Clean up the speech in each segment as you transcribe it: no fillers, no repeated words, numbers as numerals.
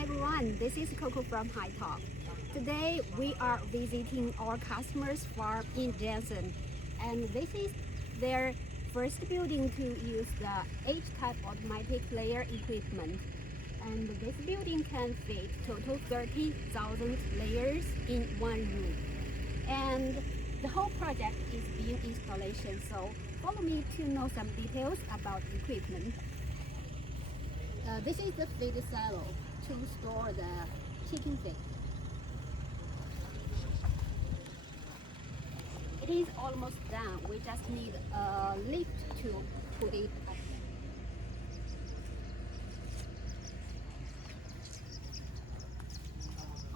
everyone, this is Coco from High Talk. Today we are visiting our customers' farm in Jansen, and this is their first building to use the H-type automatic layer equipment. And this building can fit total 30,000 layers in one room. And the whole project is being installation, so follow me to know some details about equipment. This is the feed silo to store the chicken feed. It is almost done. We just need a lift to put it up.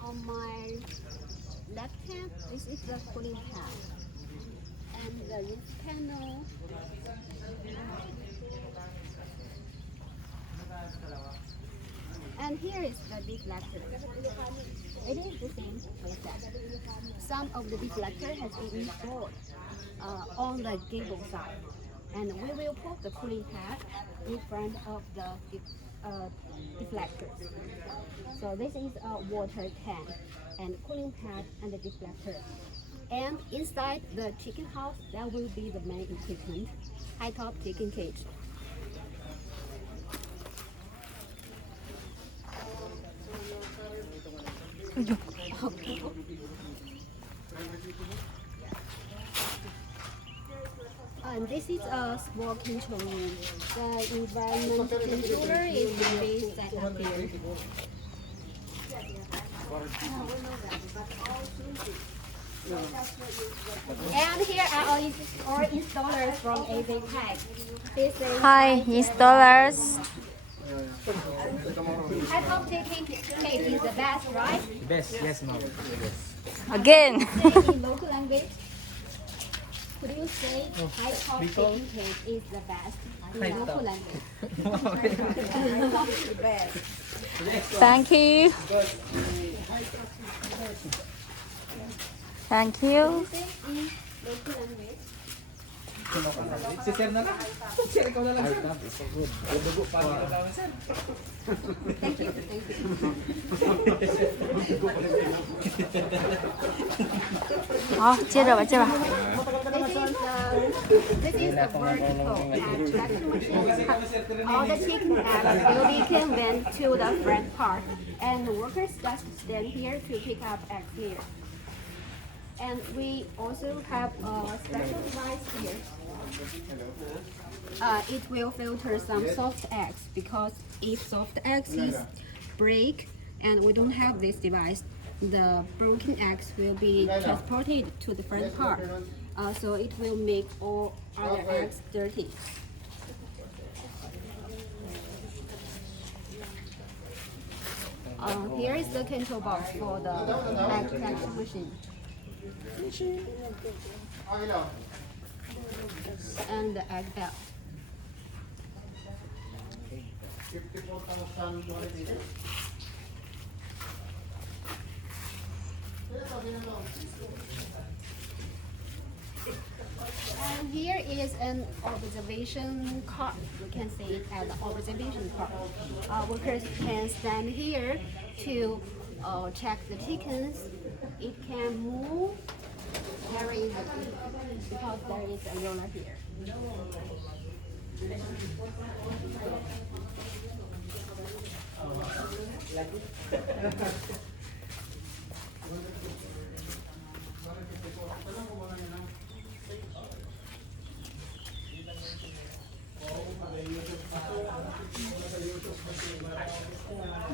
On my left hand, this is the cooling pad, and the roof panel. And here is the deflector. It is the same with that. Some of the deflector has been installed on the gable side, and we will put the cooling pad in front of the deflector. So this is a water tank and cooling pad and the deflector. And inside the chicken house, that will be the main equipment, high-top chicken cage. And this is a small control room. The environment controller is being set up here. And here are our installers from AV Tech. Hi, installers. High-top chicken cage is the best, right? Best, yes, ma'am. Again. Say in local language. Could you say high-top chicken cage is the best in local language? The best. Thank you. Thank you. Say in local language. Si Sir na lang. Sir, ikaw na lang, Sir. Dugo pa rin namin, Sir. Thank you. Thank you. Hả, chia rồi bà, chia bà. This is the vertical extraction machine. All the chicken eggs will be conveyed to the front part, and the workers just stand here to pick up eggs here. And we also have a special device here. It will filter some soft eggs, because if soft eggs is break and we don't have this device, the broken eggs will be transported to the front part. So it will make all other eggs dirty. Here is the control box for the egg extraction machine. And the egg belt. And here is an observation car. You can see it as an observation car. Workers can stand here to check the chickens. It can move very easily because there is a roller here.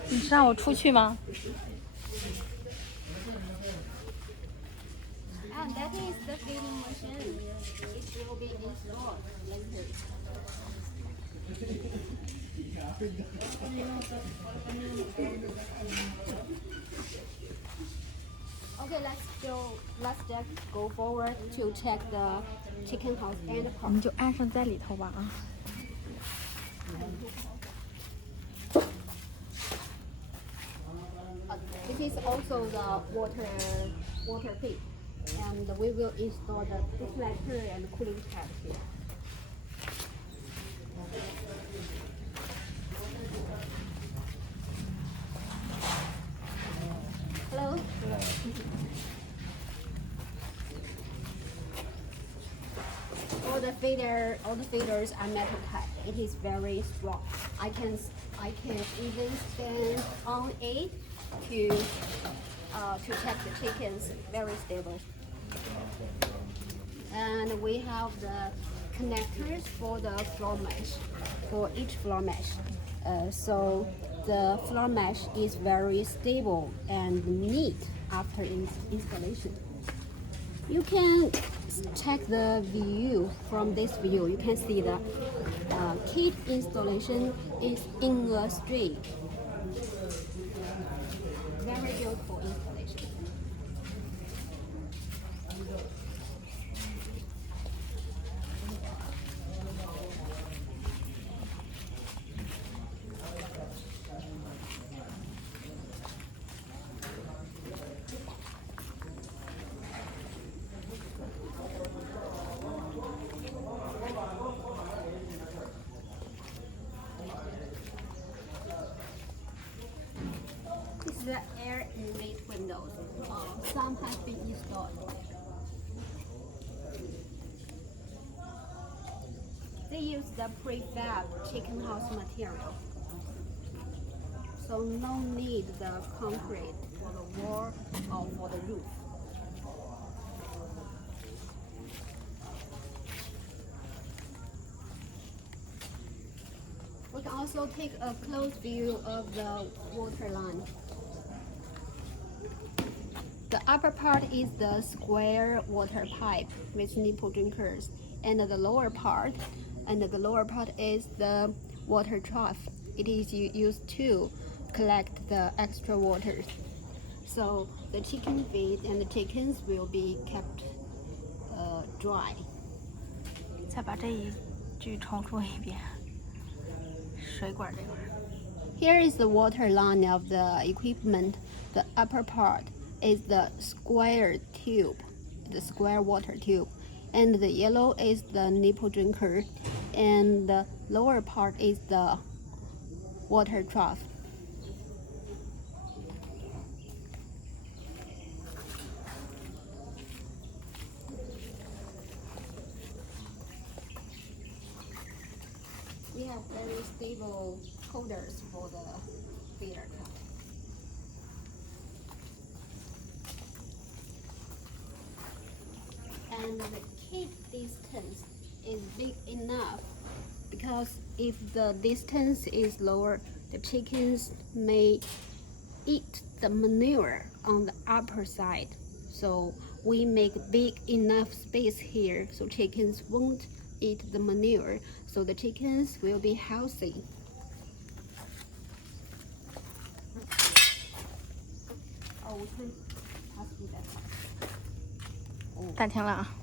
你是让我出去吗？ And that is the feeding machine. It will be installed later. Okay, let's just go forward to check the chicken house and the 我 park. 们就安上在里头吧啊。 This is also the water pit, and we will install the deflector and cooling pad here. all the feeders are metal type. It is very strong. I can even stand on it to check the chickens. Very stable. And we have the connectors for the floor mesh, for each floor mesh. So the floor mesh is very stable and neat after installation. You can check the view from this view. You can see the kit installation is in a street. Very beautiful installation. This is the air inlet windows. Some have been installed. They use the prefab chicken house material. So no need the concrete for the wall or for the roof. We can also take a close view of the water line. The upper part is the square water pipe with nipple drinkers, and the lower part is the water trough. It is used to collect the extra water. So the chicken feed and the chickens will be kept dry. 再把这一句重复一遍。水管这块。Here is the water line of the equipment. The upper part is the square tube, the square water tube, and the yellow is the nipple drinker, and the lower part is the water trough. We have very stable holders for the feeder trough. And the kit distance is big enough because if the distance is lower, the chickens may eat the manure on the upper side. So we make big enough space here so chickens won't eat the manure, so the chickens will be healthy. 暂停了啊。